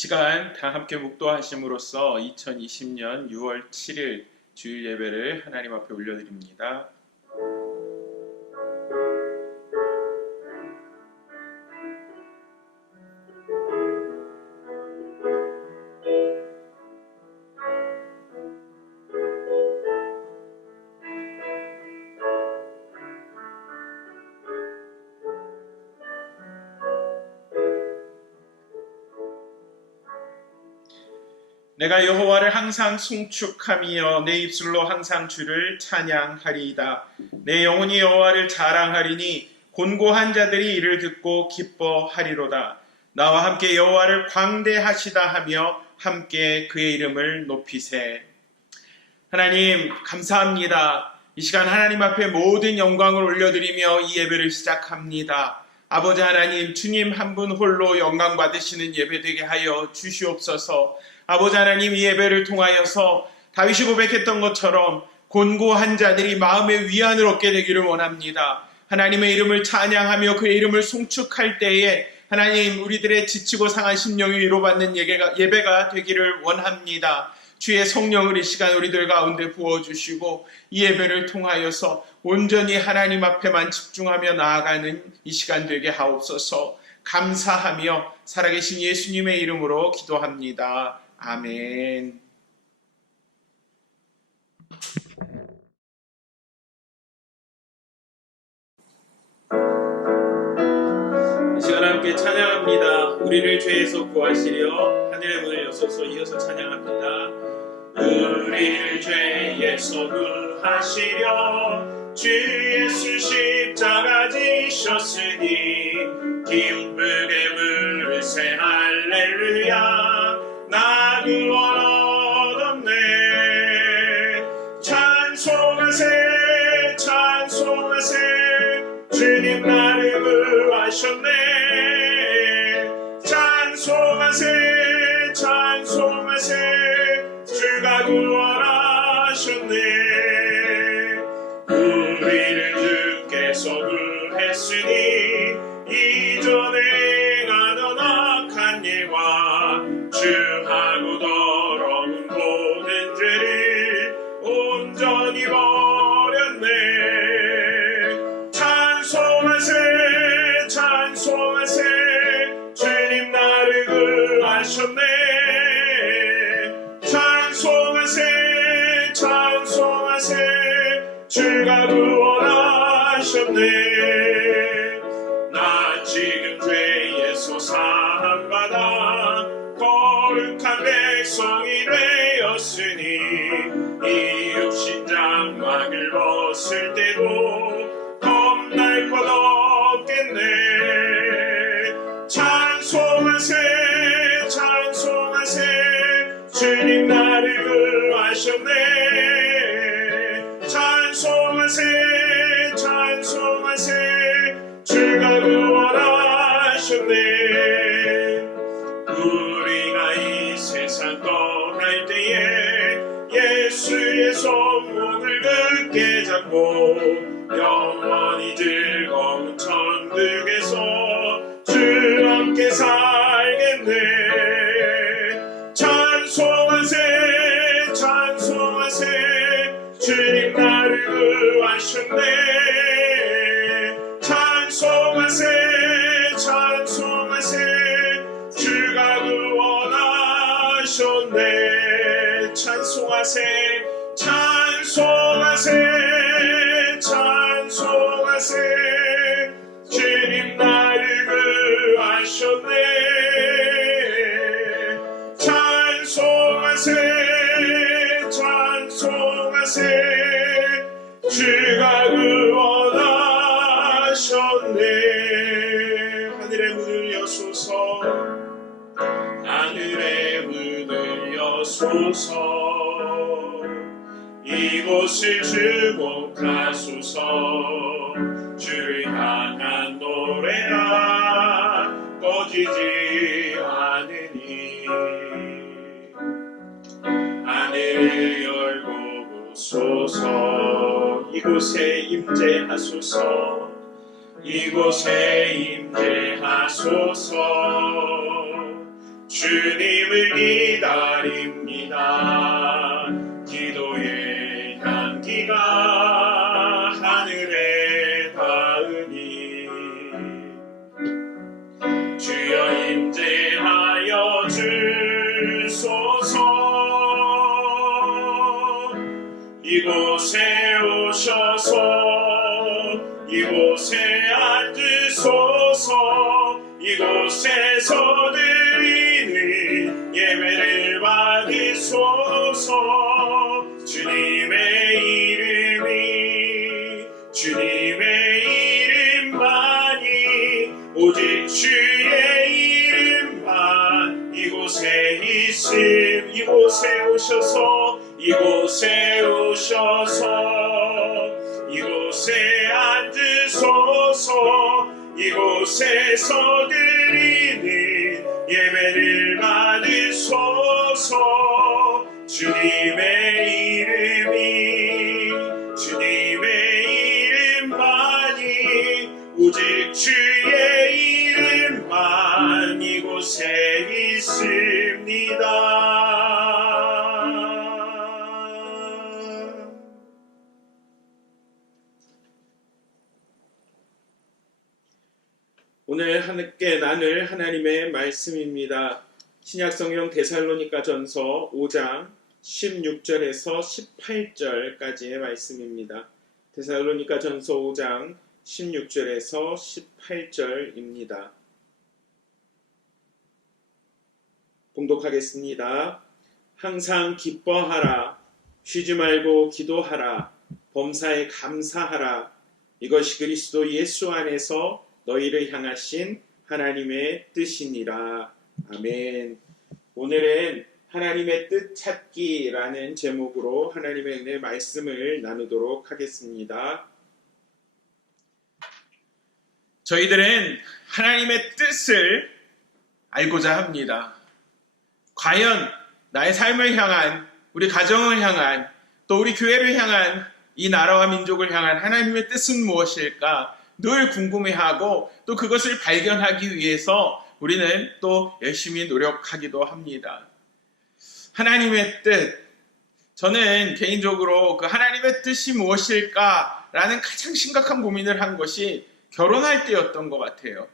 시간 다 함께 묵도하심으로써 2020년 6월 7일 주일 예배를 하나님 앞에 올려드립니다. 내가 여호와를 항상 송축하며 내 입술로 항상 주를 찬양하리이다. 내 영혼이 여호와를 자랑하리니 곤고한 자들이 이를 듣고 기뻐하리로다. 나와 함께 여호와를 광대하시다 하며 함께 그의 이름을 높이세. 하나님 감사합니다. 이 시간 하나님 앞에 모든 영광을 올려드리며 이 예배를 시작합니다. 아버지 하나님, 주님 한 분 홀로 영광 받으시는 예배 되게 하여 주시옵소서. 아버지 하나님, 이 예배를 통하여서 다윗이 고백했던 것처럼 곤고한 자들이 마음의 위안을 얻게 되기를 원합니다. 하나님의 이름을 찬양하며 그의 이름을 송축할 때에 하나님, 우리들의 지치고 상한 심령이 위로받는 예배가 되기를 원합니다. 주의 성령을 이 시간 우리들 가운데 부어주시고 이 예배를 통하여서 온전히 하나님 앞에만 집중하며 나아가는 이 시간 되게 하옵소서. 감사하며 살아계신 예수님의 이름으로 기도합니다. 아멘. 이 시간 함께 찬양합니다. 우리를 죄에서 구하시려 하늘의 문을 여소서. 이어서 찬양합니다. 우리를 죄에서 구하시려 주 예수 십자가 지셨으니 기쁘게 부르세 할렐루야. 나 구원 얻었네. 찬송하세 찬송하세 주님 나를 구하셨네. 찬송하세 찬송하세 주가 구원하셨네. 우리를 주께서 구했으니 이전에 가던 악한 일과 주하고 더러운 모든 죄를 온전히 버렸네. 찬송하세 찬송하세 주님 나를 구하셨네. 찬송하세 찬송하세 주가 구원하셨네. 나 지금 죄에서 사함받아 거룩한 백성이 되었으니 이 육신 장막을 벗을 때도 겁날 것 없겠네. 찬송하세 찬송하세 주님 나를 구하셨네. 찬송하세 찬송하세 주가 구원하셨네. 우리가 이 세상 떠날 때에 예수의 손목을 굳게 잡고 영원히 즐거운 천국에서 주와 함께 살겠네. 찬송하세 찬송하세 주님 나를 구하셨네. 찬송하세 찬송하세 주가 구원하셨네. 찬송하세 찬송하세 찬송하세 주님 나를 구하셨네. 찬송하세 찬송하세 주가 구원하셨네. 하늘의 문을 여소서. 하늘의 문을 여소서. 이곳을 주목하소서. 주를 향한 노래가 꺼지지 않으니 하늘을 열고 보소서. 이곳에 임재하소서. 이곳에 임재하소서. 주님을 기다립니다. 기도의 향기가 하늘에 닿으니 주여 임재하여 주소서. 이곳에 오셔서 이곳에 앉으소서. 이곳에서 드리는 예배를 받으소서. 주님의 이름만이 오직 주의 이름만 이곳에 있음. 이곳에 오셔서 이곳에 앉으소서. 이곳에서 드리는 예배를 받으소서. 주님의 이름만이 오직 주의 이름만 이곳에 있습니다. 오늘 함께 나눌 하나님의 말씀입니다. 신약성경 데살로니가전서 5장 16절에서 18절까지의 말씀입니다. 데살로니가전서 5장 16절에서 18절입니다. 봉독하겠습니다. 항상 기뻐하라. 쉬지 말고 기도하라. 범사에 감사하라. 이것이 그리스도 예수 안에서 너희를 향하신 하나님의 뜻이니라. 아멘. 오늘은 하나님의 뜻 찾기라는 제목으로 하나님의 은혜 말씀을 나누도록 하겠습니다. 저희들은 하나님의 뜻을 알고자 합니다. 과연 나의 삶을 향한, 우리 가정을 향한, 또 우리 교회를 향한, 이 나라와 민족을 향한 하나님의 뜻은 무엇일까? 늘 궁금해하고 또 그것을 발견하기 위해서 우리는 또 열심히 노력하기도 합니다. 하나님의 뜻, 저는 개인적으로 그 하나님의 뜻이 무엇일까라는 가장 심각한 고민을 한 것이 결혼할 때였던 것 같아요.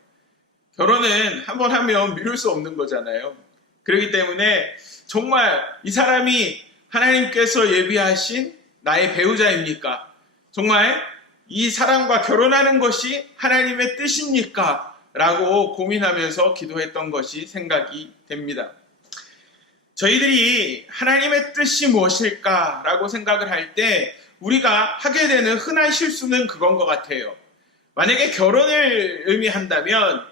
결혼은 한번 하면 미룰 수 없는 거잖아요. 그렇기 때문에 정말 이 사람이 하나님께서 예비하신 나의 배우자입니까? 정말 이 사람과 결혼하는 것이 하나님의 뜻입니까? 라고 고민하면서 기도했던 것이 생각이 됩니다. 저희들이 하나님의 뜻이 무엇일까? 라고 생각을 할 때 우리가 하게 되는 흔한 실수는 그건 것 같아요. 만약에 결혼을 의미한다면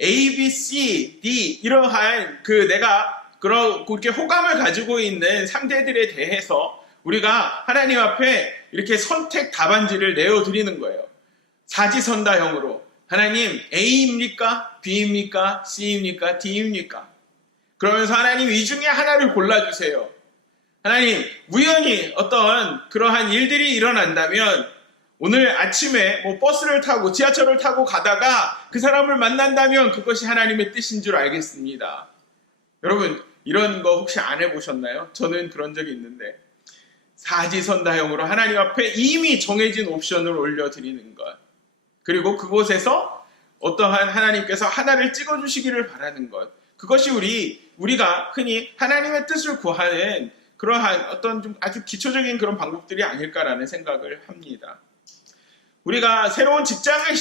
A, B, C, D 이러한 내가 그렇게 호감을 가지고 있는 상대들에 대해서 우리가 하나님 앞에 이렇게 선택 답안지를 내어드리는 거예요. 사지선다형으로. 하나님 A입니까? B입니까? C입니까? D입니까? 그러면서 하나님 이 중에 하나를 골라주세요. 하나님 우연히 어떤 그러한 일들이 일어난다면 오늘 아침에 버스를 타고 지하철을 타고 가다가 그 사람을 만난다면 그것이 하나님의 뜻인 줄 알겠습니다. 여러분 이런 거 혹시 안 해보셨나요? 저는 그런 적이 있는데 사지선다형으로 하나님 앞에 이미 정해진 옵션을 올려드리는 것. 그리고 그곳에서 어떠한 하나님께서 하나를 찍어주시기를 바라는 것. 그것이 우리가 흔히 하나님의 뜻을 구하는 그러한 어떤 좀 아주 기초적인 그런 방법들이 아닐까라는 생각을 합니다. 우리가 새로운 직장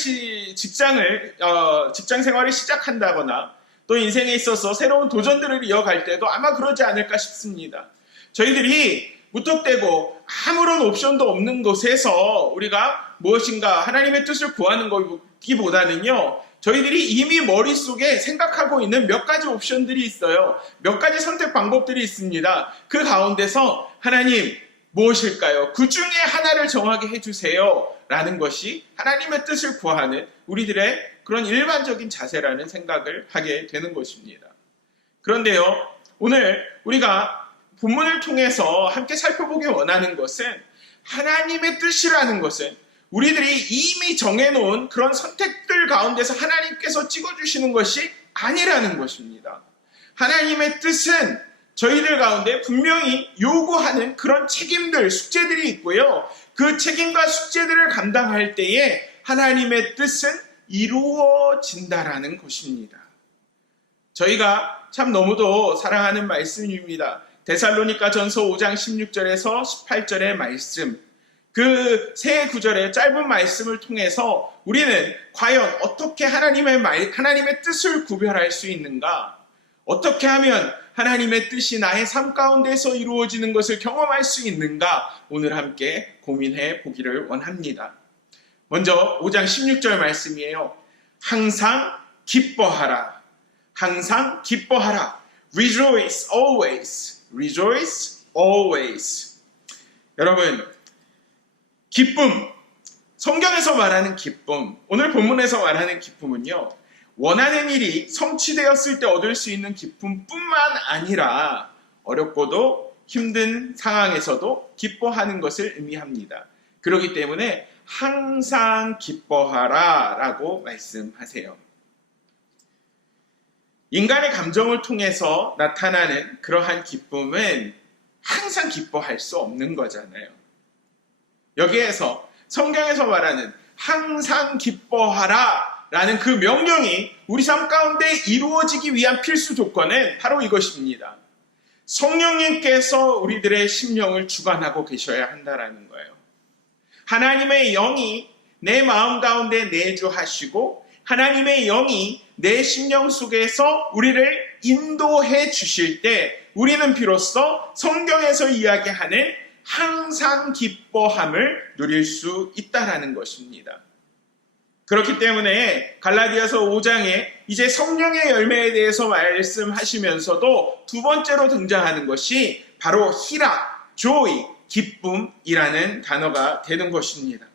생활을 시작한다거나 또 인생에 있어서 새로운 도전들을 이어갈 때도 아마 그러지 않을까 싶습니다. 저희들이 무턱대고 아무런 옵션도 없는 곳에서 우리가 무엇인가 하나님의 뜻을 구하는 것보다는요, 저희들이 이미 머릿속에 생각하고 있는 몇 가지 옵션들이 있어요. 몇 가지 선택 방법들이 있습니다. 그 가운데서 하나님 무엇일까요? 그 중에 하나를 정하게 해주세요. 라는 것이 하나님의 뜻을 구하는 우리들의 그런 일반적인 자세라는 생각을 하게 되는 것입니다. 그런데요, 오늘 우리가 본문을 통해서 함께 살펴보기 원하는 것은 하나님의 뜻이라는 것은 우리들이 이미 정해놓은 그런 선택들 가운데서 하나님께서 찍어주시는 것이 아니라는 것입니다. 하나님의 뜻은 저희들 가운데 분명히 요구하는 그런 책임들, 숙제들이 있고요. 그 책임과 숙제들을 감당할 때에 하나님의 뜻은 이루어진다라는 것입니다. 저희가 참 너무도 사랑하는 말씀입니다. 데살로니가 전서 5장 16절에서 18절의 말씀, 그 세 구절의 짧은 말씀을 통해서 우리는 과연 어떻게 하나님의 뜻을 구별할 수 있는가? 어떻게 하면 하나님의 뜻이 나의 삶 가운데서 이루어지는 것을 경험할 수 있는가? 오늘 함께 고민해 보기를 원합니다. 먼저 5장 16절 말씀이에요. 항상 기뻐하라. 항상 기뻐하라. Rejoice always. Rejoice always. 여러분, 기쁨, 성경에서 말하는 기쁨, 오늘 본문에서 말하는 기쁨은요, 원하는 일이 성취되었을 때 얻을 수 있는 기쁨뿐만 아니라 어렵고도 힘든 상황에서도 기뻐하는 것을 의미합니다. 그렇기 때문에 항상 기뻐하라 라고 말씀하세요. 인간의 감정을 통해서 나타나는 그러한 기쁨은 항상 기뻐할 수 없는 거잖아요. 여기에서 성경에서 말하는 항상 기뻐하라 라는 그 명령이 우리 삶 가운데 이루어지기 위한 필수 조건은 바로 이것입니다. 성령님께서 우리들의 심령을 주관하고 계셔야 한다라는 거예요. 하나님의 영이 내 마음 가운데 내주하시고 하나님의 영이 내 심령 속에서 우리를 인도해 주실 때 우리는 비로소 성경에서 이야기하는 항상 기뻐함을 누릴 수 있다라는 것입니다. 그렇기 때문에 갈라디아서 5장에 이제 성령의 열매에 대해서 말씀하시면서도 두 번째로 등장하는 것이 바로 희락, joy, 기쁨이라는 단어가 되는 것입니다.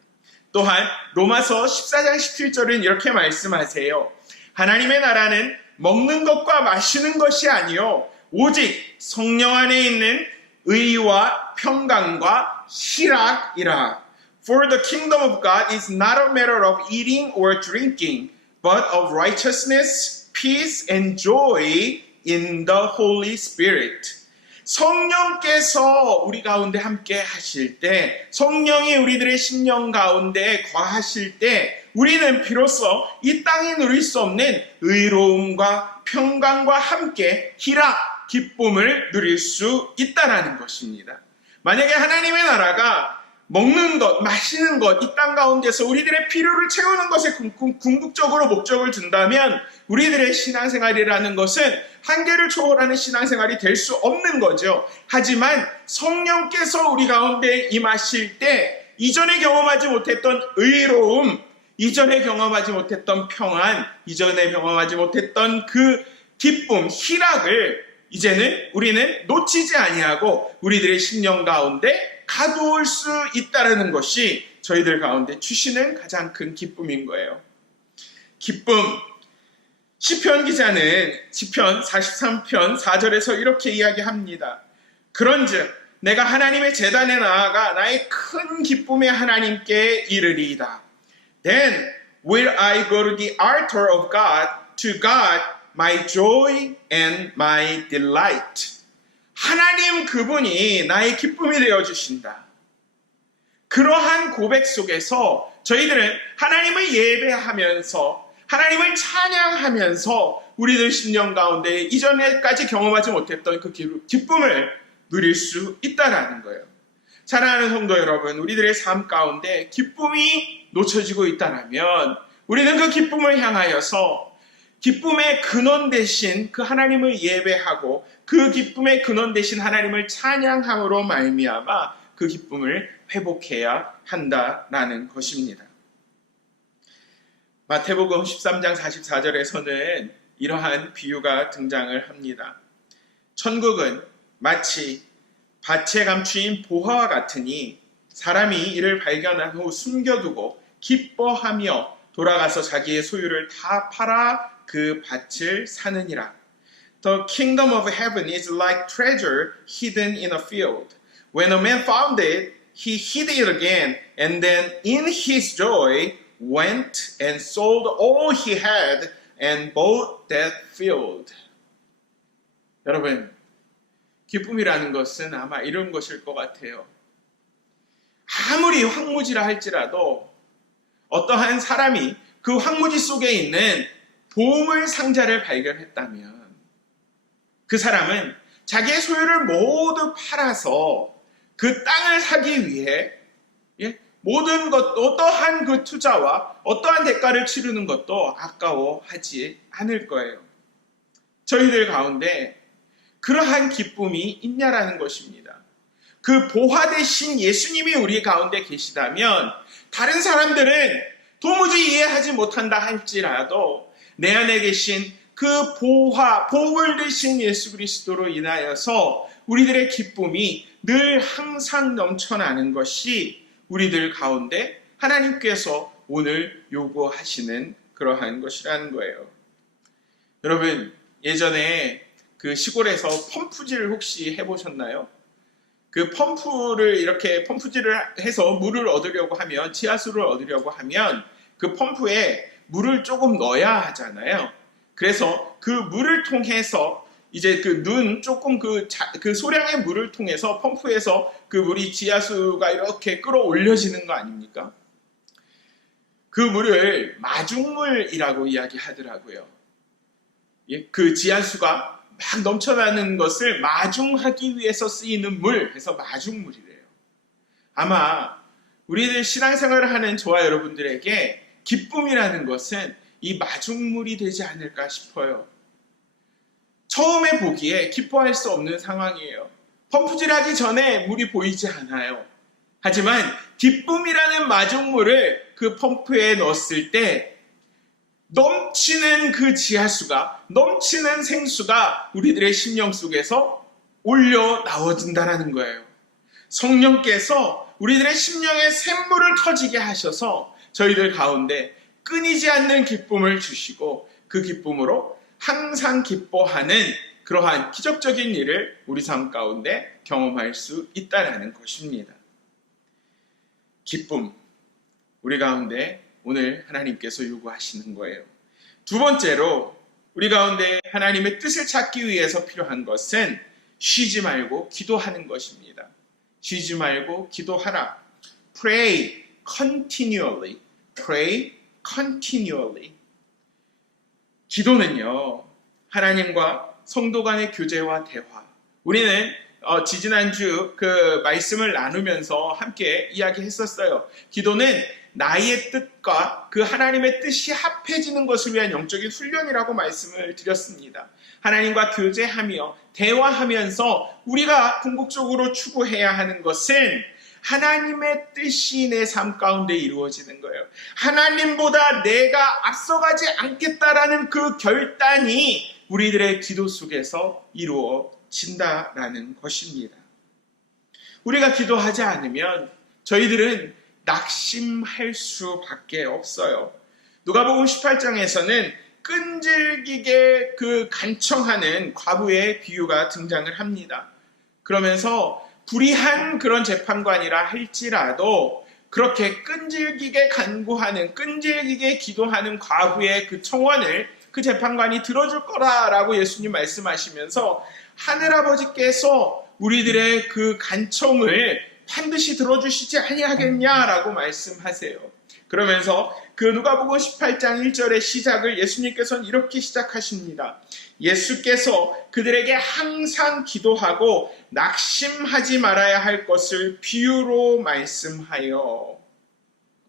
또한 로마서 14장 17절은 이렇게 말씀하세요. 하나님의 나라는 먹는 것과 마시는 것이 아니요 오직 성령 안에 있는 의와 평강과 희락이라. For the kingdom of God is not a matter of eating or drinking, but of righteousness, peace, and joy in the Holy Spirit. 성령께서 우리 가운데 함께 하실 때, 성령이 우리들의 심령 가운데 거하실 때, 우리는 비로소 이 땅에 누릴 수 없는 의로움과 평강과 함께 희락, 기쁨을 누릴 수 있다는 것입니다. 만약에 하나님의 나라가 먹는 것, 마시는 것, 이 땅 가운데서 우리들의 필요를 채우는 것에 궁극적으로 목적을 둔다면 우리들의 신앙생활이라는 것은 한계를 초월하는 신앙생활이 될 수 없는 거죠. 하지만 성령께서 우리 가운데 임하실 때 이전에 경험하지 못했던 의로움, 이전에 경험하지 못했던 평안, 이전에 경험하지 못했던 그 기쁨, 희락을 이제는 우리는 놓치지 아니하고 우리들의 심령 가운데 가두올 수 있다는 것이 저희들 가운데 주시는 가장 큰 기쁨인 거예요. 기쁨. 시편 기자는 시편 43편 4절에서 이렇게 이야기합니다. 그런즉 내가 하나님의 제단에 나아가 나의 큰 기쁨의 하나님께 이르리이다. Then will I go to the altar of God, to God, my joy and my delight. 하나님 그분이 나의 기쁨이 되어주신다. 그러한 고백 속에서 저희들은 하나님을 예배하면서 하나님을 찬양하면서 우리들 심령 가운데 이전에까지 경험하지 못했던 그 기쁨을 누릴 수 있다는 거예요. 사랑하는 성도 여러분, 우리들의 삶 가운데 기쁨이 놓쳐지고 있다면 우리는 그 기쁨을 향하여서 기쁨의 근원 되신 그 하나님을 예배하고 그 기쁨의 근원 되신 하나님을 찬양함으로 말미암아 그 기쁨을 회복해야 한다라는 것입니다. 마태복음 13장 44절에서는 이러한 비유가 등장을 합니다. 천국은 마치 밭에 감추인 보화와 같으니 사람이 이를 발견한 후 숨겨두고 기뻐하며 돌아가서 자기의 소유를 다 팔아 그 밭을 사느니라. The kingdom of heaven is like treasure hidden in a field. When a man found it, he hid it again, and then in his joy went and sold all he had and bought that field. 여러분, 기쁨이라는 것은 아마 이런 것일 것 같아요. 아무리 황무지라 할지라도 어떠한 사람이 그 황무지 속에 있는 보물 상자를 발견했다면 그 사람은 자기의 소유를 모두 팔아서 그 땅을 사기 위해 모든 것, 어떠한 그 투자와 어떠한 대가를 치르는 것도 아까워하지 않을 거예요. 저희들 가운데 그러한 기쁨이 있냐라는 것입니다. 그 보화 대신 예수님이 우리 가운데 계시다면 다른 사람들은 도무지 이해하지 못한다 할지라도 내 안에 계신 그 보물 되신 예수 그리스도로 인하여서 우리들의 기쁨이 늘 항상 넘쳐나는 것이 우리들 가운데 하나님께서 오늘 요구하시는 그러한 것이라는 거예요. 여러분, 예전에 그 시골에서 펌프질 혹시 해보셨나요? 그 펌프를 이렇게 펌프질을 해서 물을 얻으려고 하면, 지하수를 얻으려고 하면 그 펌프에 물을 조금 넣어야 하잖아요. 그래서 그 물을 통해서 이제 조금 그 소량의 물을 통해서 펌프에서 그 물이 지하수가 이렇게 끌어올려지는 거 아닙니까? 그 물을 마중물이라고 이야기하더라고요. 그 지하수가 막 넘쳐나는 것을 마중하기 위해서 쓰이는 물, 해서 마중물이래요. 아마 우리들 신앙생활을 하는 저와 여러분들에게 기쁨이라는 것은 이 마중물이 되지 않을까 싶어요. 처음에 보기에 기뻐할 수 없는 상황이에요. 펌프질하기 전에 물이 보이지 않아요. 하지만 기쁨이라는 마중물을 그 펌프에 넣었을 때 넘치는 그 지하수가, 넘치는 생수가 우리들의 심령 속에서 올려 나와진다는 거예요. 성령께서 우리들의 심령에 샘물을 터지게 하셔서 저희들 가운데 끊이지 않는 기쁨을 주시고 그 기쁨으로 항상 기뻐하는 그러한 기적적인 일을 우리 삶 가운데 경험할 수 있다는 것입니다. 기쁨, 우리 가운데 오늘 하나님께서 요구하시는 거예요. 두 번째로 우리 가운데 하나님의 뜻을 찾기 위해서 필요한 것은 쉬지 말고 기도하는 것입니다. 쉬지 말고 기도하라. Pray continually. Pray continually. 기도는요, 하나님과 성도 간의 교제와 대화. 우리는 지지난주 그 말씀을 나누면서 함께 이야기했었어요. 기도는 나의 뜻과 그 하나님의 뜻이 합해지는 것을 위한 영적인 훈련이라고 말씀을 드렸습니다. 하나님과 교제하며 대화하면서 우리가 궁극적으로 추구해야 하는 것은 하나님의 뜻이 내 삶 가운데 이루어지는 거예요. 하나님보다 내가 앞서가지 않겠다라는 그 결단이 우리들의 기도 속에서 이루어진다라는 것입니다. 우리가 기도하지 않으면 저희들은 낙심할 수밖에 없어요. 누가복음 18장에서는 끈질기게 그 간청하는 과부의 비유가 등장을 합니다. 그러면서 불의한 그런 재판관이라 할지라도 그렇게 끈질기게 간구하는, 끈질기게 기도하는 과부의 그 청원을 그 재판관이 들어줄 거라라고 예수님 말씀하시면서 하늘아버지께서 우리들의 그 간청을 반드시 들어주시지 아니하겠냐라고 말씀하세요. 그러면서 그 누가복음 18장 1절의 시작을 예수님께서는 이렇게 시작하십니다. 예수께서 그들에게 항상 기도하고 낙심하지 말아야 할 것을 비유로 말씀하여.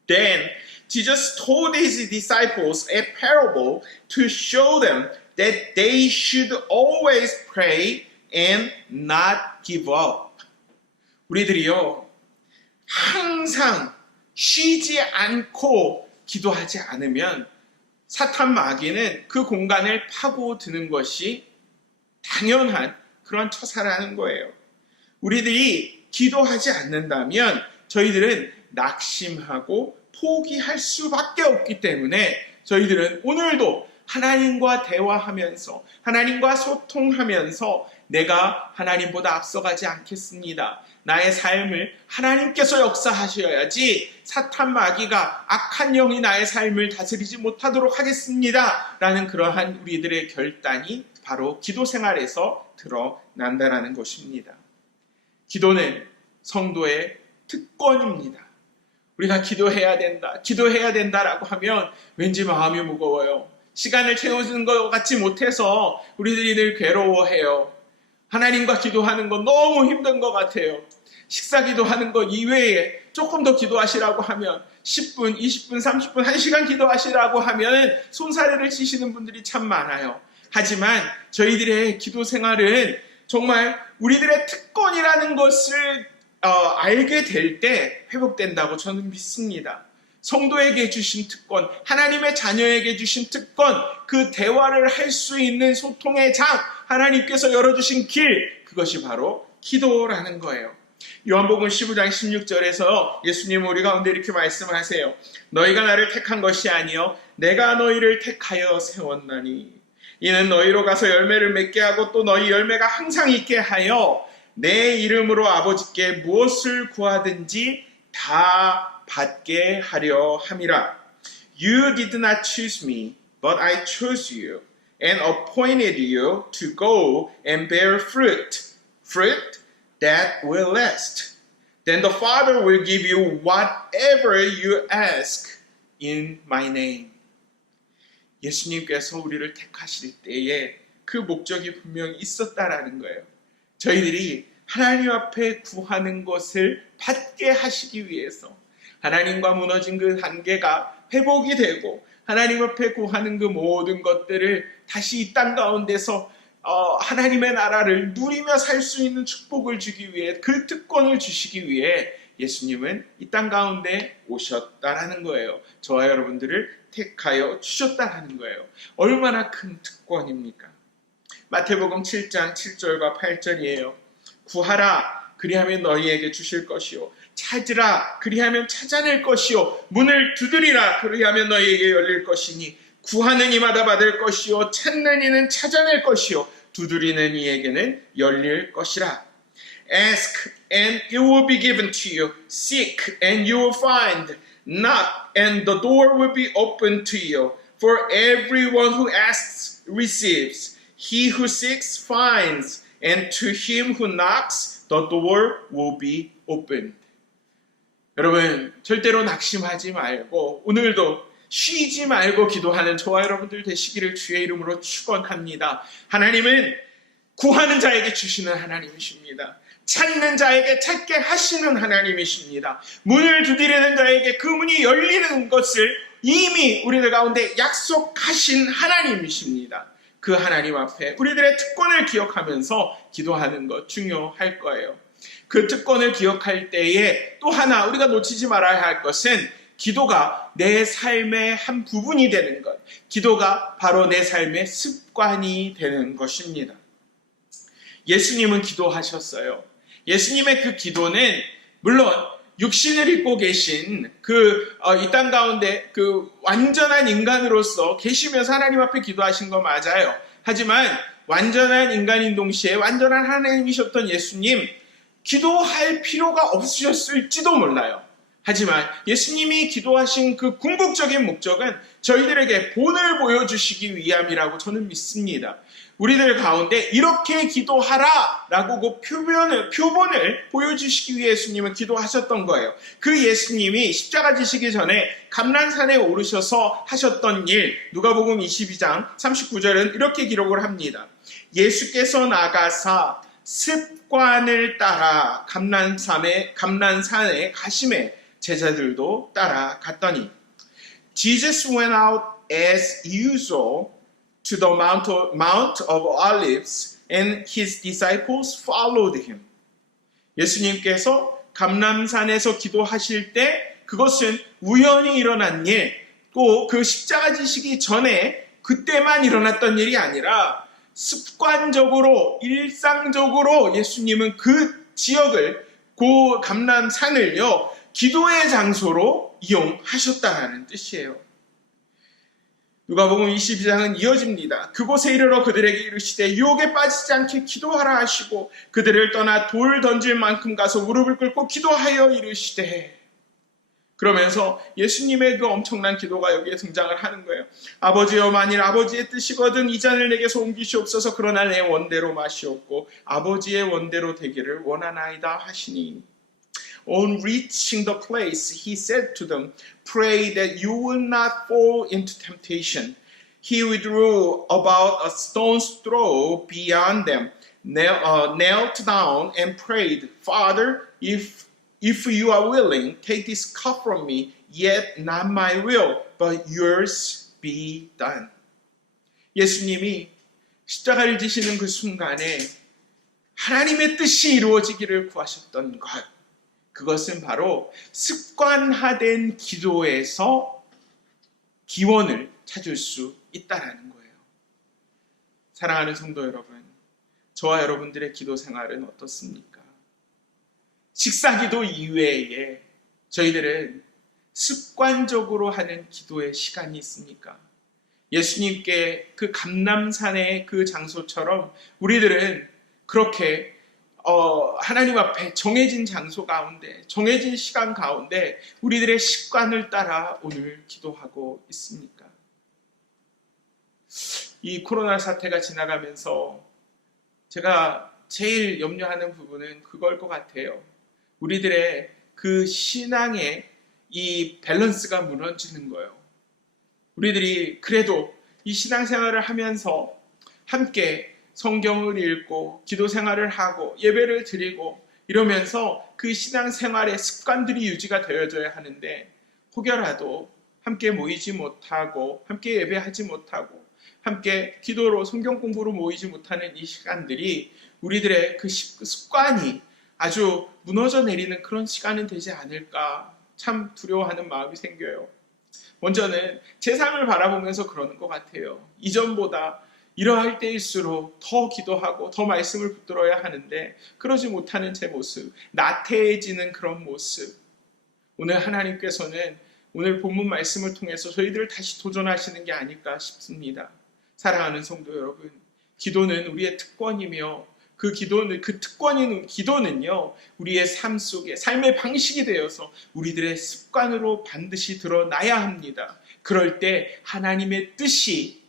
Then Jesus told his disciples a parable to show them that they should always pray and not give up. 우리들이요, 항상 쉬지 않고 기도하지 않으면 사탄 마귀는 그 공간을 파고드는 것이 당연한 그런 처사라는 거예요. 우리들이 기도하지 않는다면 저희들은 낙심하고 포기할 수밖에 없기 때문에 저희들은 오늘도 하나님과 대화하면서 하나님과 소통하면서 내가 하나님보다 앞서가지 않겠습니다. 나의 삶을 하나님께서 역사하셔야지 사탄 마귀가 악한 영이 나의 삶을 다스리지 못하도록 하겠습니다. 라는 그러한 우리들의 결단이 바로 기도 생활에서 드러난다라는 것입니다. 기도는 성도의 특권입니다. 우리가 기도해야 된다라고 하면 왠지 마음이 무거워요. 시간을 채워주는 것 같지 못해서 우리들이 늘 괴로워해요. 하나님과 기도하는 건 너무 힘든 것 같아요. 식사 기도하는 것 이외에 조금 더 기도하시라고 하면 10분, 20분, 30분, 1시간 기도하시라고 하면 손사래를 치시는 분들이 참 많아요. 하지만 저희들의 기도 생활은 정말 우리들의 특권이라는 것을 알게 될 때 회복된다고 저는 믿습니다. 성도에게 주신 특권, 하나님의 자녀에게 주신 특권, 그 대화를 할 수 있는 소통의 장, 하나님께서 열어주신 길, 그것이 바로 기도라는 거예요. 요한복음 15장 16절에서 예수님은 우리 가운데 이렇게 말씀하세요. 너희가 나를 택한 것이 아니요 내가 너희를 택하여 세웠나니 이는 너희로 가서 열매를 맺게 하고 또 너희 열매가 항상 있게 하여 내 이름으로 아버지께 무엇을 구하든지 다 받게 하려 함이라. You did not choose me, but I chose you and appointed you to go and bear fruit that will last. Then the Father will give you whatever you ask in my name. 예수님께서 우리를 택하실 때에 그 목적이 분명히 있었다라는 거예요. 저희들이 하나님 앞에 구하는 것을 받게 하시기 위해서 하나님과 무너진 그 관계가 회복이 되고 하나님 앞에 구하는 그 모든 것들을 다시 이 땅 가운데서 하나님의 나라를 누리며 살 수 있는 축복을 주기 위해 그 특권을 주시기 위해 예수님은 이 땅 가운데 오셨다라는 거예요. 저와 여러분들을 택하여 주셨다라는 거예요. 얼마나 큰 특권입니까? 마태복음 7장 7절과 8절이에요. 구하라 그리하면 너희에게 주실 것이요 찾으라 그리하면 찾아낼 것이요 문을 두드리라 그리하면 너희에게 열릴 것이니 구하는 이마다 받을 것이요 찾는 이는 찾아낼 것이요 두드리는 이에게는 열릴 것이라. Ask and it will be given to you. Seek and you will find. Knock and the door will be opened to you. For everyone who asks receives. He who seeks finds. And to him who knocks the door will be opened. 여러분 절대로 낙심하지 말고 오늘도 쉬지 말고 기도하는 저와 여러분들 되시기를 주의 이름으로 축원합니다. 하나님은 구하는 자에게 주시는 하나님이십니다. 찾는 자에게 찾게 하시는 하나님이십니다. 문을 두드리는 자에게 그 문이 열리는 것을 이미 우리들 가운데 약속하신 하나님이십니다. 그 하나님 앞에 우리들의 특권을 기억하면서 기도하는 것 중요할 거예요. 그 특권을 기억할 때에 또 하나 우리가 놓치지 말아야 할 것은 기도가 내 삶의 한 부분이 되는 것. 기도가 바로 내 삶의 습관이 되는 것입니다. 예수님은 기도하셨어요. 예수님의 그 기도는 물론 육신을 입고 계신 이 땅 가운데 그 완전한 인간으로서 계시면서 하나님 앞에 기도하신 거 맞아요. 하지만 완전한 인간인 동시에 완전한 하나님이셨던 예수님 기도할 필요가 없으셨을지도 몰라요. 하지만 예수님이 기도하신 그 궁극적인 목적은 저희들에게 본을 보여주시기 위함이라고 저는 믿습니다. 우리들 가운데 이렇게 기도하라 라고 그 표본을 보여주시기 위해 예수님은 기도하셨던 거예요. 그 예수님이 십자가 지시기 전에 감난산에 오르셔서 하셨던 일, 누가복음 22장 39절은 이렇게 기록을 합니다. 예수께서 나가사 습관을 따라 감난산에 가심에 제자들도 따라갔더니 Jesus went out as usual to the Mount of Olives and his disciples followed him. 예수님께서 감람산에서 기도하실 때 그것은 우연히 일어난 일, 또 그 십자가 지시기 전에 그때만 일어났던 일이 아니라 습관적으로 일상적으로 예수님은 그 지역을 그 감람산을요 기도의 장소로 이용하셨다는 뜻이에요. 누가복음 22장은 이어집니다. 그곳에 이르러 그들에게 이르시되 유혹에 빠지지 않게 기도하라 하시고 그들을 떠나 돌 던질 만큼 가서 무릎을 꿇고 기도하여 이르시되 그러면서 예수님의 그 엄청난 기도가 여기에 등장을 하는 거예요. 아버지여, 만일 아버지의 뜻이거든 이 잔을 내게서 옮기시옵소서. 그러나 내 원대로 마시옵고 아버지의 원대로 되기를 원하나이다 하시니, On reaching the place, he said to them, Pray that you will not fall into temptation. He withdrew about a stone's throw beyond them, knelt down and prayed, Father, if you are willing, take this cup from me, yet not my will, but yours be done. 예수님이 십자가를 지시는 그 순간에 하나님의 뜻이 이루어지기를 구하셨던 것, 그것은 바로 습관화된 기도에서 기원을 찾을 수 있다라는 거예요. 사랑하는 성도 여러분, 저와 여러분들의 기도 생활은 어떻습니까? 식사기도 이외에 저희들은 습관적으로 하는 기도의 시간이 있습니까? 예수님께 그 감람산의 그 장소처럼 우리들은 그렇게 하나님 앞에 정해진 장소 가운데, 정해진 시간 가운데 우리들의 습관을 따라 오늘 기도하고 있습니까? 이 코로나 사태가 지나가면서 제가 제일 염려하는 부분은 그걸 것 같아요. 우리들의 그 신앙의 이 밸런스가 무너지는 거예요. 우리들이 그래도 이 신앙생활을 하면서 함께 성경을 읽고 기도 생활을 하고 예배를 드리고 이러면서 그 신앙생활의 습관들이 유지가 되어져야 하는데, 혹여라도 함께 모이지 못하고 함께 예배하지 못하고 함께 기도로 성경 공부로 모이지 못하는 이 시간들이 우리들의 그 습관이 아주 무너져 내리는 그런 시간은 되지 않을까 참 두려워하는 마음이 생겨요. 먼저는 세상을 바라보면서 그러는 것 같아요. 이전보다 이러할 때일수록 더 기도하고 더 말씀을 붙들어야 하는데 그러지 못하는 제 모습, 나태해지는 그런 모습. 오늘 하나님께서는 오늘 본문 말씀을 통해서 저희들을 다시 도전하시는 게 아닐까 싶습니다. 사랑하는 성도 여러분, 기도는 우리의 특권이며 그 기도는요, 우리의 삶 속에, 삶의 방식이 되어서 우리들의 습관으로 반드시 드러나야 합니다. 그럴 때 하나님의 뜻이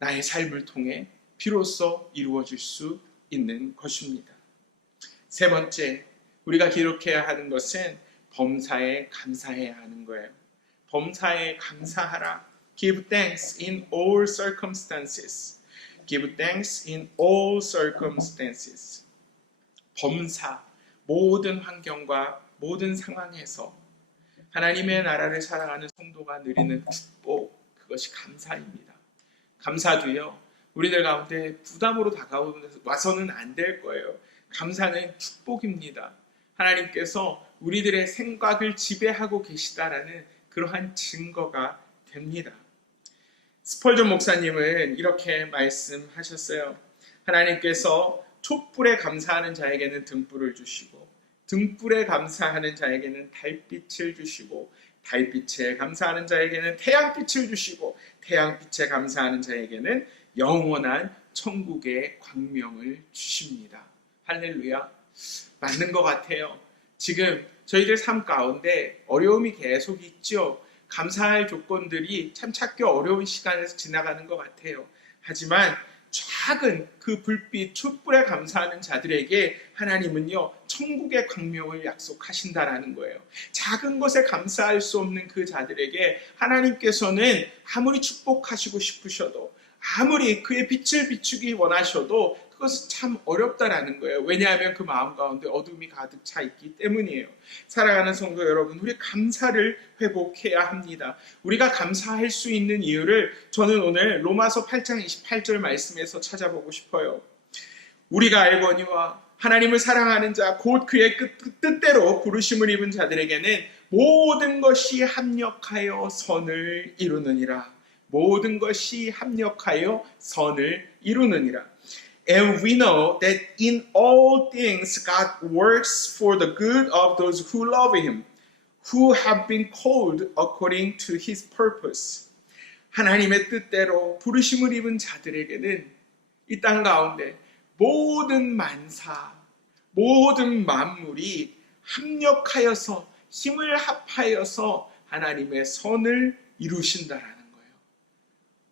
나의 삶을 통해 비로소 이루어질 수 있는 것입니다. 세 번째, 우리가 기록해야 하는 것은 범사에 감사해야 하는 거예요. 범사에 감사하라. Give thanks in all circumstances. Give thanks in all circumstances. 범사, 모든 환경과 모든 상황에서 하나님의 나라를 사랑하는 성도가 누리는 축복, 그것이 감사입니다. 감사도요, 우리들 가운데 부담으로 다가와서는 안 될 거예요. 감사는 축복입니다. 하나님께서 우리들의 생각을 지배하고 계시다라는 그러한 증거가 됩니다. 스펄전 목사님은 이렇게 말씀하셨어요. 하나님께서 촛불에 감사하는 자에게는 등불을 주시고, 등불에 감사하는 자에게는 달빛을 주시고, 달빛에 감사하는 자에게는 태양빛을 주시고, 태양빛에 감사하는 자에게는 영원한 천국의 광명을 주십니다. 할렐루야. 맞는 것 같아요. 지금 저희들 삶 가운데 어려움이 계속 있죠. 감사할 조건들이 참 찾기 어려운 시간에서 지나가는 것 같아요. 하지만 작은 그 불빛, 촛불에 감사하는 자들에게 하나님은요, 천국의 광명을 약속하신다라는 거예요. 작은 것에 감사할 수 없는 그 자들에게 하나님께서는 아무리 축복하시고 싶으셔도, 아무리 그의 빛을 비추기 원하셔도 그것은 참 어렵다라는 거예요. 왜냐하면 그 마음 가운데 어둠이 가득 차 있기 때문이에요. 사랑하는 성도 여러분, 우리 감사를 회복해야 합니다. 우리가 감사할 수 있는 이유를 저는 오늘 로마서 8장 28절 말씀에서 찾아보고 싶어요. 우리가 알거니와 하나님을 사랑하는 자, 곧 그의 뜻대로 부르심을 입은 자들에게는 모든 것이 합력하여 선을 이루느니라. 모든 것이 합력하여 선을 이루느니라. And we know that in all things God works for the good of those who love Him, who have been called according to His purpose. 하나님의 뜻대로 부르심을 입은 자들에게는 이 땅 가운데 모든 만사, 모든 만물이 합력하여서 힘을 합하여서 하나님의 선을 이루신다라는 거예요.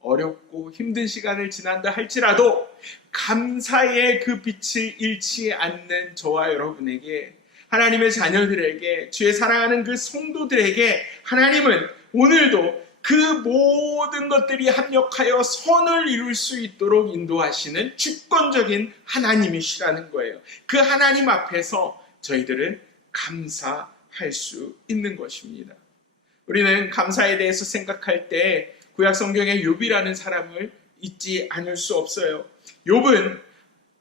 어렵고 힘든 시간을 지난다 할지라도 감사의 그 빛을 잃지 않는 저와 여러분에게, 하나님의 자녀들에게, 주의 사랑하는 그 성도들에게 하나님은 오늘도 그 모든 것들이 합력하여 선을 이룰 수 있도록 인도하시는 주권적인 하나님이시라는 거예요. 그 하나님 앞에서 저희들은 감사할 수 있는 것입니다. 우리는 감사에 대해서 생각할 때 구약 성경의 욥이라는 사람을 잊지 않을 수 없어요. 욥은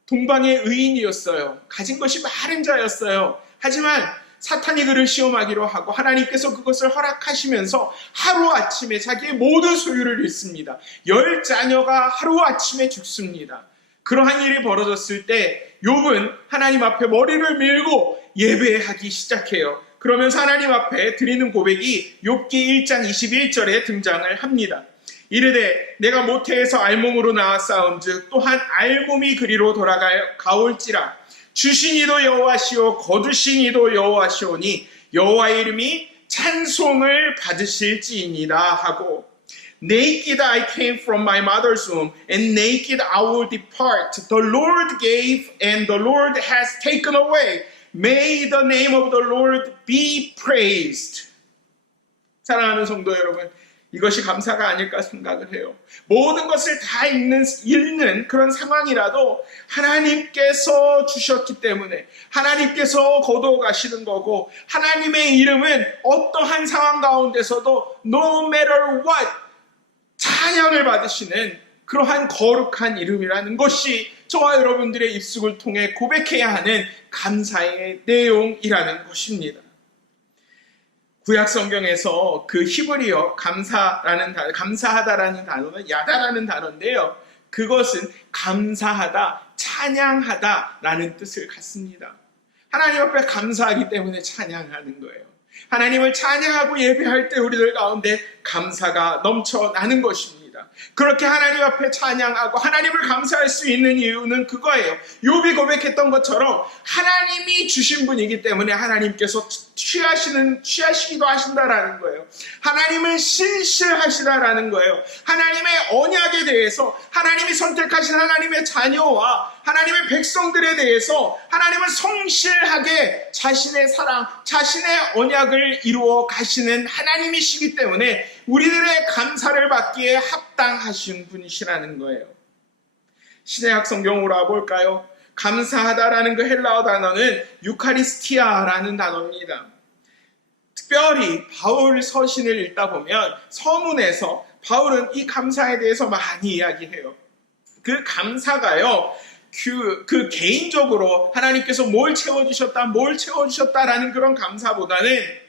동방의 의인이었어요. 가진 것이 많은 자였어요. 하지만 사탄이 그를 시험하기로 하고 하나님께서 그것을 허락하시면서 하루아침에 자기의 모든 소유를 잃습니다. 10자녀가 하루아침에 죽습니다. 그러한 일이 벌어졌을 때 욥은 하나님 앞에 머리를 밀고 예배하기 시작해요. 그러면서 하나님 앞에 드리는 고백이 욥기 1장 21절에 등장을 합니다. 이르되 내가 모태에서 알몸으로 나왔사온즉 또한 알몸이 그리로 돌아가올지라. 주신 이도 여호와시오 거두신 이도 여호와시오니 여호와의 이름이 찬송을 받으실지이니라 하고, Naked I came from my mother's womb, and naked I will depart. The Lord gave, and the Lord has taken away. May the name of the Lord be praised. 사랑하는 성도 여러분, 이것이 감사가 아닐까 생각을 해요. 모든 것을 다 잃는 그런 상황이라도 하나님께서 주셨기 때문에 하나님께서 거두어 가시는 거고, 하나님의 이름은 어떠한 상황 가운데서도 no matter what 찬양을 받으시는 그러한 거룩한 이름이라는 것이 저와 여러분들의 입술을 통해 고백해야 하는 감사의 내용이라는 것입니다. 구약 성경에서 그 히브리어 감사하다라는 단어는 야다라는 단어인데요. 그것은 감사하다, 찬양하다라는 뜻을 갖습니다. 하나님 앞에 감사하기 때문에 찬양하는 거예요. 하나님을 찬양하고 예배할 때 우리들 가운데 감사가 넘쳐나는 것입니다. 그렇게 하나님 앞에 찬양하고 하나님을 감사할 수 있는 이유는 그거예요. 욥이 고백했던 것처럼 하나님이 주신 분이기 때문에 하나님께서 취하시기도 하신다라는 거예요. 하나님은 신실하시다라는 거예요. 하나님의 언약에 대해서, 하나님이 선택하신 하나님의 자녀와 하나님의 백성들에 대해서 하나님은 성실하게 자신의 사랑, 자신의 언약을 이루어 가시는 하나님이시기 때문에 우리들의 감사를 받기에 합당하신 분이시라는 거예요. 신약 성경으로 와볼까요? 감사하다라는 그 헬라어 단어는 유카리스티아라는 단어입니다. 특별히 바울 서신을 읽다 보면 서문에서 바울은 이 감사에 대해서 많이 이야기해요. 그 감사가요, 그 개인적으로 하나님께서 뭘 채워주셨다라는 그런 감사보다는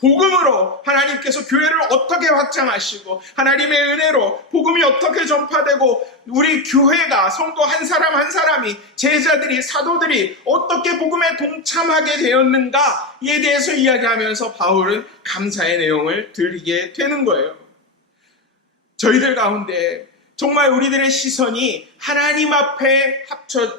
복음으로 하나님께서 교회를 어떻게 확장하시고 하나님의 은혜로 복음이 어떻게 전파되고 우리 교회가 성도 한 사람 한 사람이, 제자들이, 사도들이 어떻게 복음에 동참하게 되었는가에 대해서 이야기하면서 바울은 감사의 내용을 들리게 되는 거예요. 저희들 가운데 정말 우리들의 시선이 하나님 앞에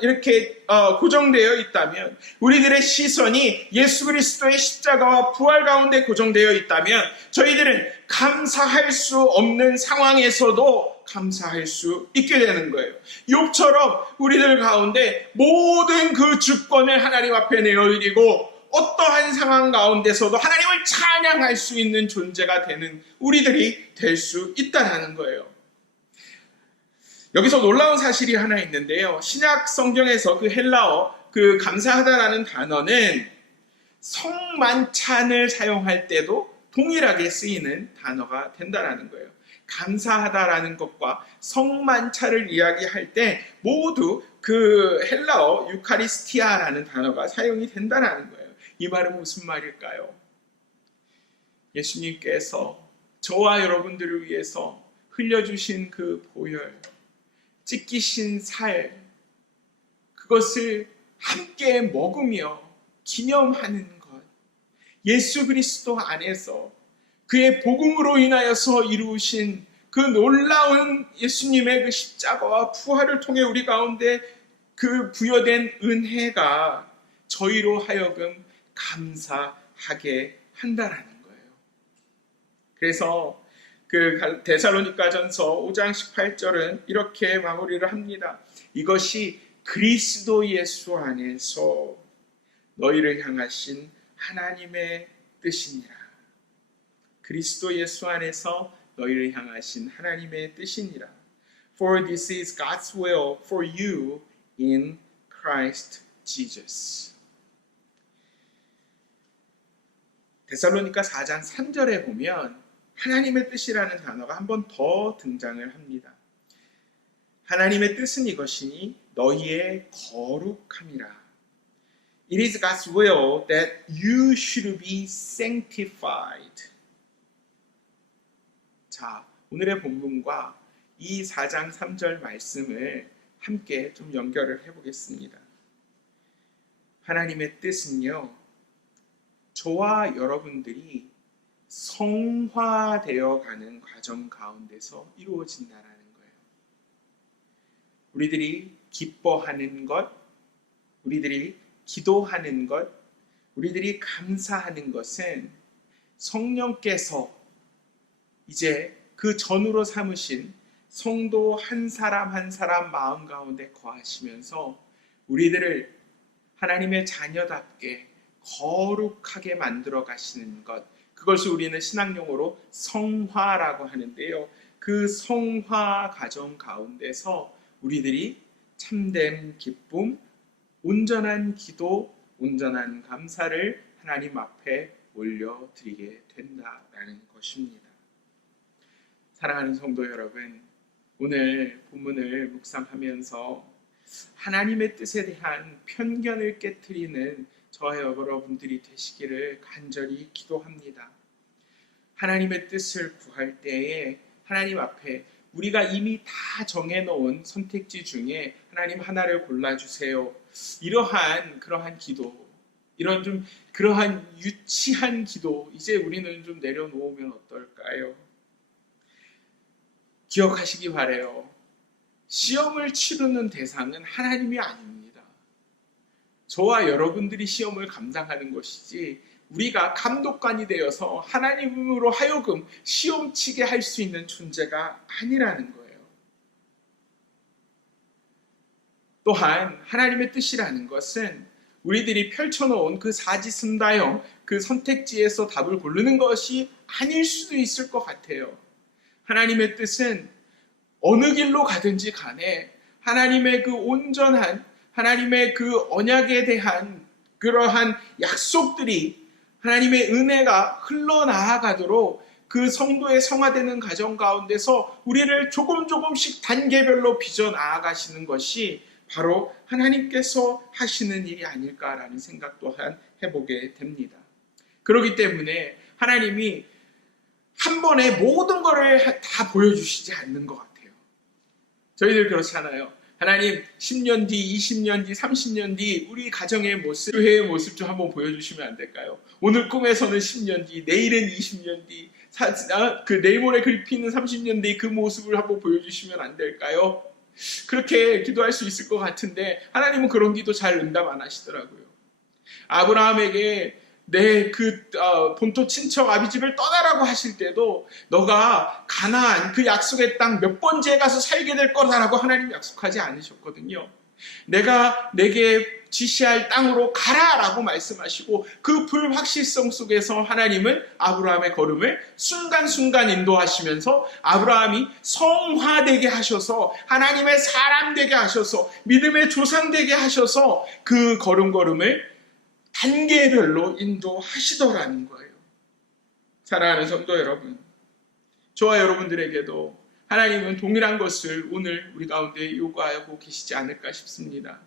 이렇게 고정되어 있다면, 우리들의 시선이 예수 그리스도의 십자가와 부활 가운데 고정되어 있다면 저희들은 감사할 수 없는 상황에서도 감사할 수 있게 되는 거예요. 욥처럼 우리들 가운데 모든 그 주권을 하나님 앞에 내어드리고 어떠한 상황 가운데서도 하나님을 찬양할 수 있는 존재가 되는 우리들이 될 수 있다는 거예요. 여기서 놀라운 사실이 하나 있는데요. 신약 성경에서 그 헬라어, 그 감사하다라는 단어는 성만찬을 사용할 때도 동일하게 쓰이는 단어가 된다는 거예요. 감사하다라는 것과 성만찬을 이야기할 때 모두 그 헬라어 유카리스티아라는 단어가 사용이 된다는 거예요. 이 말은 무슨 말일까요? 예수님께서 저와 여러분들을 위해서 흘려주신 그 보혈, 찢기신 살, 그것을 함께 먹으며 기념하는 것, 예수 그리스도 안에서 그의 복음으로 인하여서 이루신 그 놀라운 예수님의 그 십자가와 부활을 통해 우리 가운데 그 부여된 은혜가 저희로 하여금 감사하게 한다라는 거예요. 그래서 그 데살로니가전서 5장 18절은 이렇게 마무리를 합니다. 이것이 그리스도 예수 안에서 너희를 향하신 하나님의 뜻이니라. 그리스도 예수 안에서 너희를 향하신 하나님의 뜻이니라. For this is God's will for you in Christ Jesus. 데살로니가 4장 3절에 보면 하나님의 뜻이라는 단어가 한 번 더 등장을 합니다. 하나님의 뜻은 이것이니 너희의 거룩함이라. It is God's will that you should be sanctified. 자, 오늘의 본문과 이 4장 3절 말씀을 함께 좀 연결을 해보겠습니다. 하나님의 뜻은요, 저와 여러분들이 성화되어 가는 과정 가운데서 이루어진다라는 거예요. 우리들이 기뻐하는 것, 우리들이 기도하는 것, 우리들이 감사하는 것은 성령께서 이제 그 전으로 삼으신 성도 한 사람 한 사람 마음 가운데 거하시면서 우리들을 하나님의 자녀답게 거룩하게 만들어 가시는 것, 그것을 우리는 신학용어로 성화라고 하는데요. 그 성화 과정 가운데서 우리들이 참된 기쁨, 온전한 기도, 온전한 감사를 하나님 앞에 올려드리게 된다라는 것입니다. 사랑하는 성도 여러분, 오늘 본문을 묵상하면서 하나님의 뜻에 대한 편견을 깨트리는 저와 여러분들이 되시기를 간절히 기도합니다. 하나님의 뜻을 구할 때에 하나님 앞에 우리가 이미 다 정해놓은 선택지 중에 하나님 하나를 골라주세요. 그러한 기도, 그러한 유치한 기도, 이제 우리는 좀 내려놓으면 어떨까요? 기억하시기 바라요. 시험을 치르는 대상은 하나님이 아닙니다. 저와 여러분들이 시험을 감당하는 것이지 우리가 감독관이 되어서 하나님으로 하여금 시험치게 할 수 있는 존재가 아니라는 거예요. 또한 하나님의 뜻이라는 것은 우리들이 펼쳐놓은 그 사지선다형 그 선택지에서 답을 고르는 것이 아닐 수도 있을 것 같아요. 하나님의 뜻은 어느 길로 가든지 간에 하나님의 그 온전한 하나님의 그 언약에 대한 그러한 약속들이 하나님의 은혜가 흘러나아가도록 그 성도의 성화되는 과정 가운데서 우리를 조금씩 단계별로 빚어 나아가시는 것이 바로 하나님께서 하시는 일이 아닐까라는 생각 또한 해보게 됩니다. 그렇기 때문에 하나님이 한 번에 모든 것을 다 보여주시지 않는 것 같아요. 저희들 그렇잖아요. 하나님 10년 뒤, 20년 뒤, 30년 뒤 우리 가정의 모습, 교회의 모습 좀 한번 보여주시면 안 될까요? 오늘 꿈에서는 10년 뒤, 내일은 20년 뒤, 내일 모레 글피는 30년 뒤 그 모습을 한번 보여주시면 안 될까요? 그렇게 기도할 수 있을 것 같은데 하나님은 그런 기도 잘 응답 안 하시더라고요. 아브라함에게 내 본토 친척 아비집을 떠나라고 하실 때도 너가 가나안 그 약속의 땅 몇 번째에 가서 살게 될 거다라고 하나님 약속하지 않으셨거든요. 내가 내게 지시할 땅으로 가라라고 말씀하시고 그 불확실성 속에서 하나님은 아브라함의 걸음을 순간순간 인도하시면서 아브라함이 성화되게 하셔서 하나님의 사람 되게 하셔서 믿음의 조상 되게 하셔서 그 걸음걸음을 단계별로 인도하시더라는 거예요. 사랑하는 성도 여러분, 저와 여러분들에게도 하나님은 동일한 것을 오늘 우리 가운데 요구하고 계시지 않을까 싶습니다.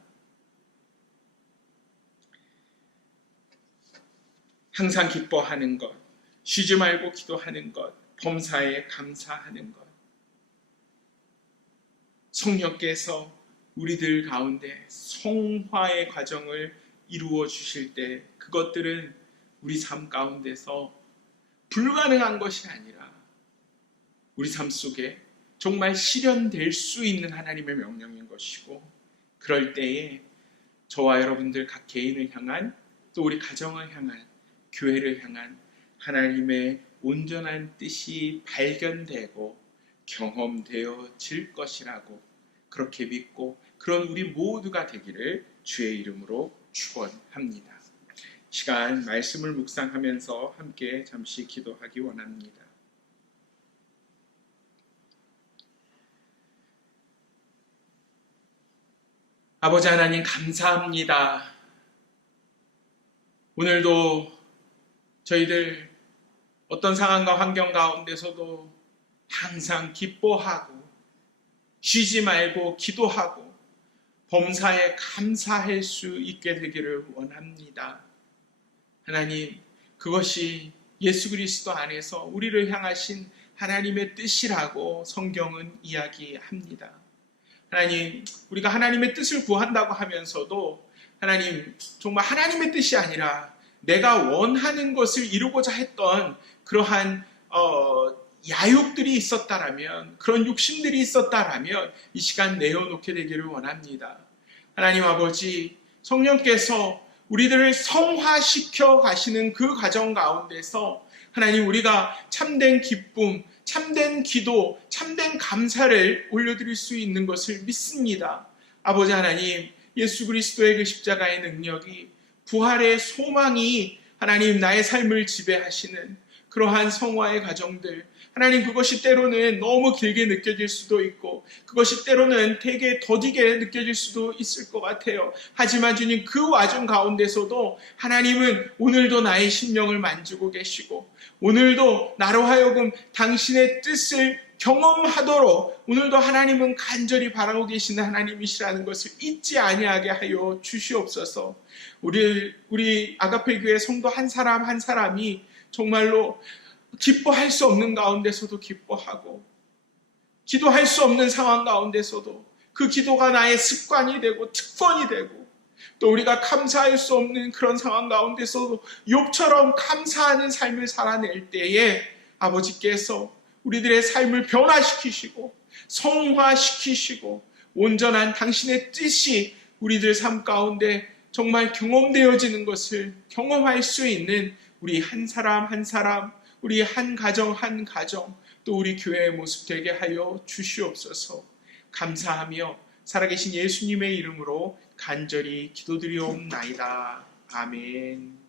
항상 기뻐하는 것, 쉬지 말고 기도하는 것, 범사에 감사하는 것. 성령께서 우리들 가운데 성화의 과정을 이루어 주실 때 그것들은 우리 삶 가운데서 불가능한 것이 아니라 우리 삶 속에 정말 실현될 수 있는 하나님의 명령인 것이고, 그럴 때에 저와 여러분들 각 개인을 향한, 또 우리 가정을 향한, 교회를 향한 하나님의 온전한 뜻이 발견되고 경험되어질 것이라고 그렇게 믿고 그런 우리 모두가 되기를 주의 이름으로 축원합니다. 시간 말씀을 묵상하면서 함께 잠시 기도하기 원합니다. 아버지 하나님 감사합니다. 오늘도 저희들 어떤 상황과 환경 가운데서도 항상 기뻐하고 쉬지 말고 기도하고 범사에 감사할 수 있게 되기를 원합니다. 하나님, 그것이 예수 그리스도 안에서 우리를 향하신 하나님의 뜻이라고 성경은 이야기합니다. 하나님, 우리가 하나님의 뜻을 구한다고 하면서도 하나님, 정말 하나님의 뜻이 아니라 내가 원하는 것을 이루고자 했던 그러한 야욕들이 있었다라면, 그런 욕심들이 있었다라면 이 시간 내어놓게 되기를 원합니다. 하나님 아버지, 성령께서 우리들을 성화시켜 가시는 그 과정 가운데서 하나님, 우리가 참된 기쁨, 참된 기도, 참된 감사를 올려드릴 수 있는 것을 믿습니다. 아버지 하나님, 예수 그리스도의 그 십자가의 능력이, 부활의 소망이 하나님 나의 삶을 지배하시는 그러한 성화의 과정들, 하나님, 그것이 때로는 너무 길게 느껴질 수도 있고 그것이 때로는 되게 더디게 느껴질 수도 있을 것 같아요. 하지만 주님, 그 와중 가운데서도 하나님은 오늘도 나의 심령을 만지고 계시고 오늘도 나로 하여금 당신의 뜻을 경험하도록 오늘도 하나님은 간절히 바라고 계시는 하나님이시라는 것을 잊지 아니하게 하여 주시옵소서. 우리 아가페 교회 성도 한 사람 한 사람이 정말로 기뻐할 수 없는 가운데서도 기뻐하고 기도할 수 없는 상황 가운데서도 그 기도가 나의 습관이 되고 특권이 되고 또 우리가 감사할 수 없는 그런 상황 가운데서도 욥처럼 감사하는 삶을 살아낼 때에 아버지께서 우리들의 삶을 변화시키시고 성화시키시고 온전한 당신의 뜻이 우리들 삶 가운데 정말 경험되어지는 것을 경험할 수 있는 우리 한 사람 한 사람, 우리 한 가정 한 가정, 또 우리 교회의 모습 되게 하여 주시옵소서. 감사하며 살아계신 예수님의 이름으로 간절히 기도드리옵나이다. 아멘.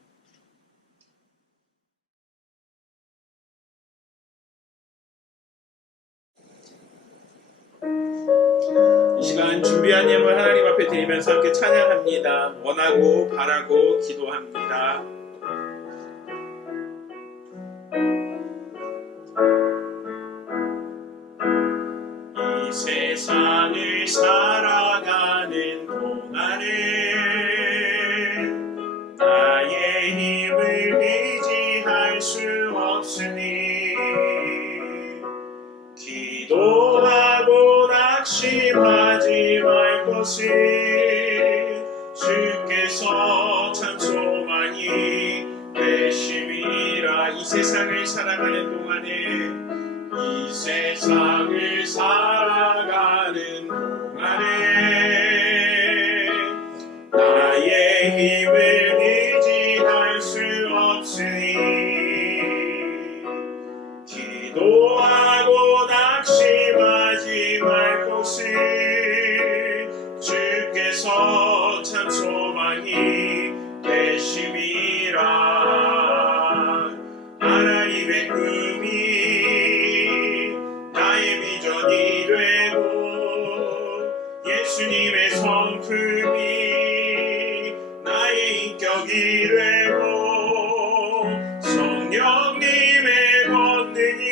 이 시간 준비한 예물 하나님 앞에 드리면서 함께 찬양합니다. 원하고 바라고 기도합니다. 이 세상을 살아가는 동안에 나의 힘을 의지할 수 없으니 기도하고 낙심하지 말 것을 주께서 참 소망이 되심이라. 이 세상을 살아가는 동안에 이 세상을 살아가는 동안에 나의 힘을 의지할 수 없으니 기도하고 낙심하지 말 것을 주께서 참 소망이 되심이라. 하나님의 꿈이 나의 비전이 되고 예수님의 성품이 나의 인격이 되고 성령님의 권능이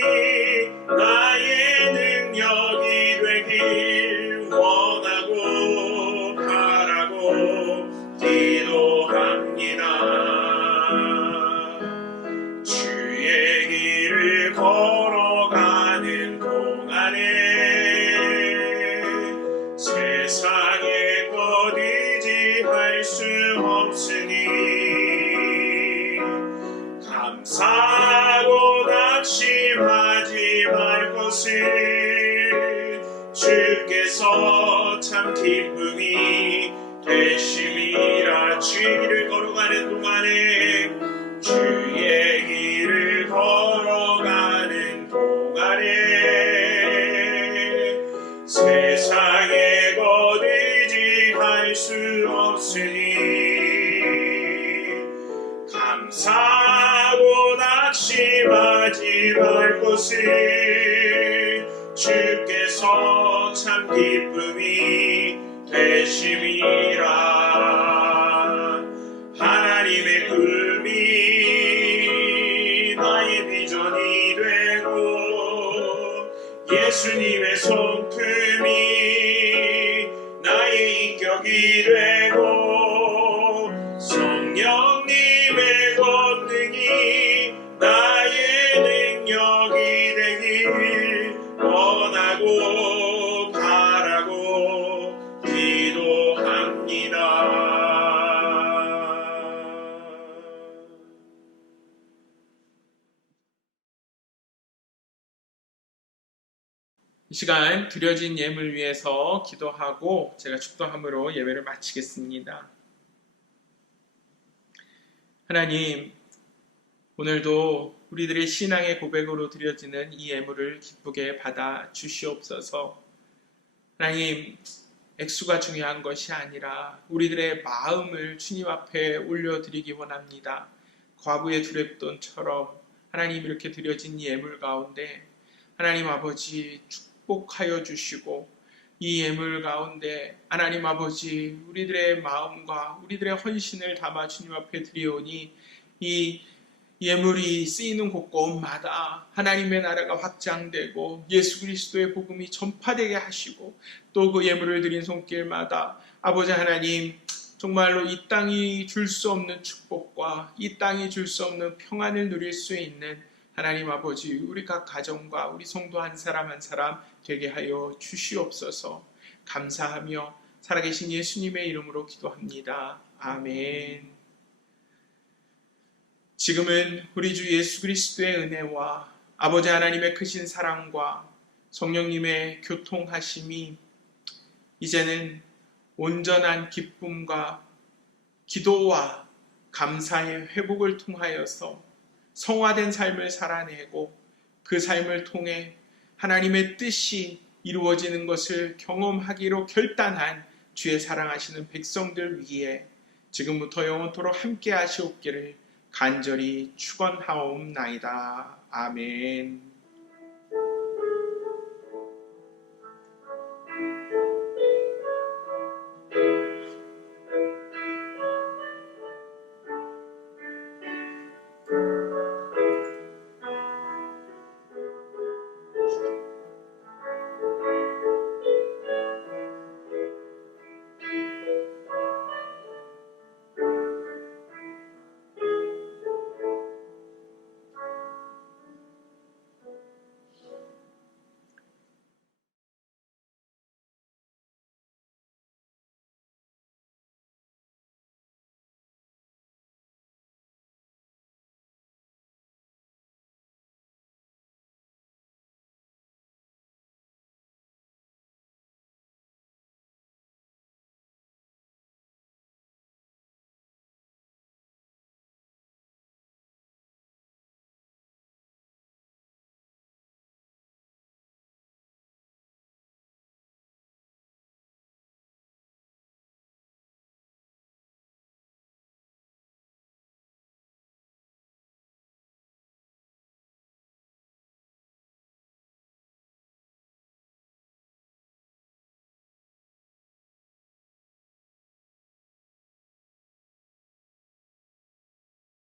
나의 능력이 되길 원하고 바라고 기도합니다. 주의 길을 걸어가는 동안에 세상의 것 의지할 수 없으니 감사하고 낙심하지 말 것을 주께서 참 기쁨이 되심이라. 주의 길을 걸어가는 동안에 주의 길을 두려워하지 말 것을 주께서 참 기쁨이 되심이라. 하나님의 꿈이 나의 비전이 되고 예수님의 성품이 나의 인격이 되고 성령님의 권능이 나의 능력이 되길 원하고 바라고 기도합니다. 이 시간 드려진 예물 위해서 기도하고 제가 축도함으로 예배를 마치겠습니다. 하나님, 오늘도 우리들의 신앙의 고백으로 드려지는 이 예물을 기쁘게 받아 주시옵소서. 하나님, 액수가 중요한 것이 아니라 우리들의 마음을 주님 앞에 올려드리기 원합니다. 과부의 두랩돈처럼 하나님 이렇게 드려진 예물 가운데 하나님 아버지 축복하여 주시고 이 예물 가운데 하나님 아버지 우리들의 마음과 우리들의 헌신을 담아 주님 앞에 드리오니 이 예물이 쓰이는 곳곳마다 하나님의 나라가 확장되고 예수 그리스도의 복음이 전파되게 하시고 또 그 예물을 드린 손길마다 아버지 하나님 정말로 이 땅이 줄 수 없는 축복과 이 땅이 줄 수 없는 평안을 누릴 수 있는 하나님 아버지 우리 각 가정과 우리 성도 한 사람 한 사람 되게 하여 주시옵소서. 감사하며 살아계신 예수님의 이름으로 기도합니다. 아멘. 지금은 우리 주 예수 그리스도의 은혜와 아버지 하나님의 크신 사랑과 성령님의 교통하심이 이제는 온전한 기쁨과 기도와 감사의 회복을 통하여서 성화된 삶을 살아내고 그 삶을 통해 하나님의 뜻이 이루어지는 것을 경험하기로 결단한 주의 사랑하시는 백성들 위에 지금부터 영원토록 함께 하시옵기를 간절히 축원하옵나이다. 아멘.